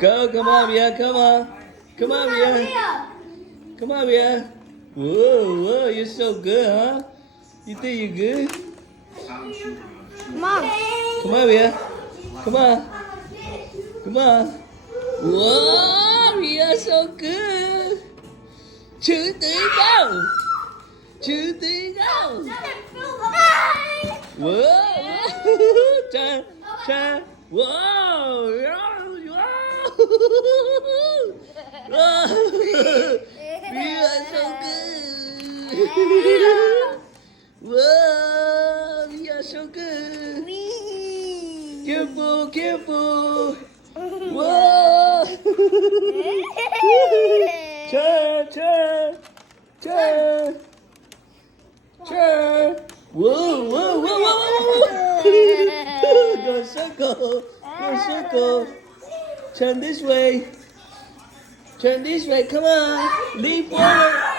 Go, come on, Mia, come on. Come on, Mia. Come on, Mia. Whoa, you're so good, huh? You think you're good? Mom. Come on, Mia. Come on. Come on. Whoa, Mia, so good. 2, 3, go. 2, 3, go. Whoa. Turn. Whoa. Whoa. Mia, so good. Whoa, Mia, so good. Careful. Whoa. Turn. Whoa. Go circle. Turn this way. Come on. Leap forward.